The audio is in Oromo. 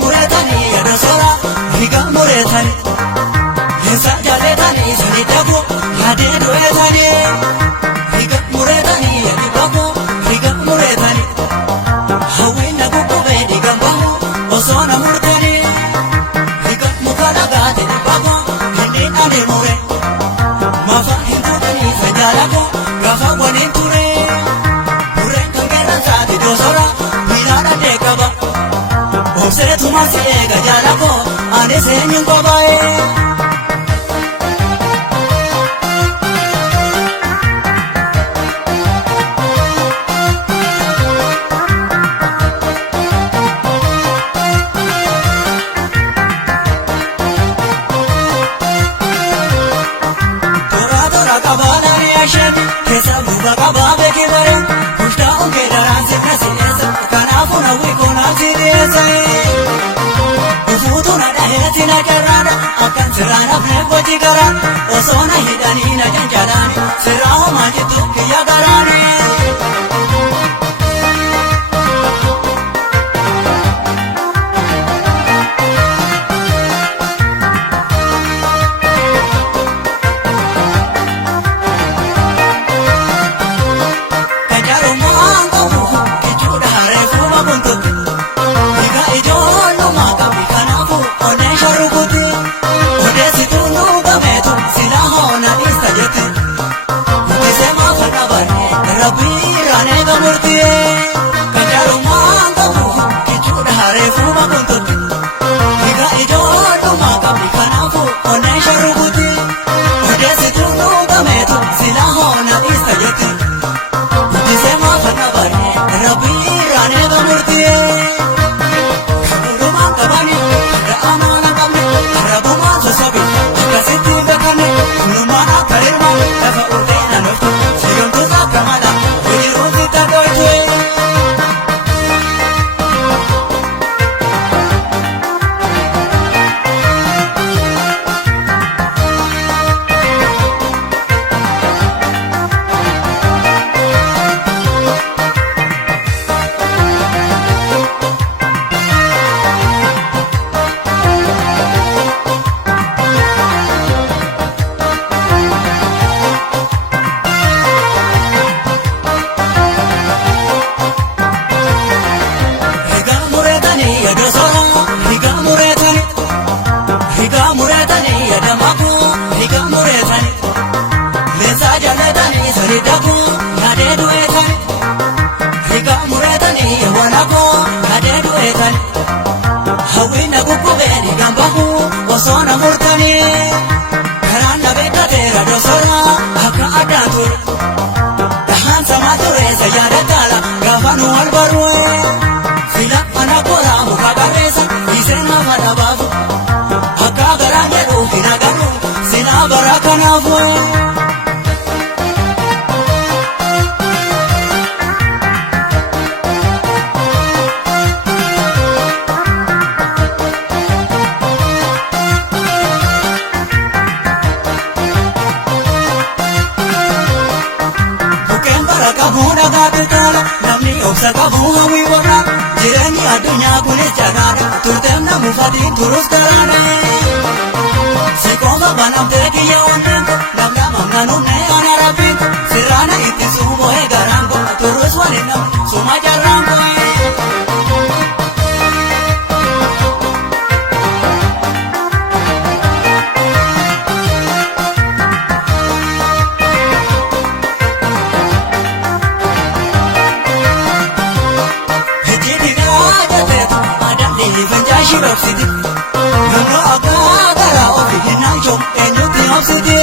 muretani yada sora higa muretani hesa jaletani sani tabu hade duetani higa muretani yadi babu higa muretani hawina gukube diga babu osona murtani higa mukada gade babu hindi ane mure mafa hindutani sajalako gafa wanin ture mure kangera sadi dosora binada dekaba obsere tumasi ega jalako ane senyum babae kesa buka kababe kibare pushta unge daranse nasinesa kanafu na wiko na tiresa ufutu na daheti na karada akan sirana fneko jigara osona hidani na janjarani siraho majitu kiya garani hawina gukube digambahu osona murtani karanda bekatera dosora aka adatur dahan sama ture sayadatala gafanu albarwe sila anakora mukababesa isena madabafu aka garanya ruhina ganu sila barakanafu kabuna gabitala namni obsa kabu hawi wara jirani adunya kune jagada turtem na mufadi turus karane sikoma banam teki yawanam namna mamnanu ne anarabik sirana iti subo he garango turus waninam suma jarango Shirok City, no no agara ofi hinancho, enyuti of city.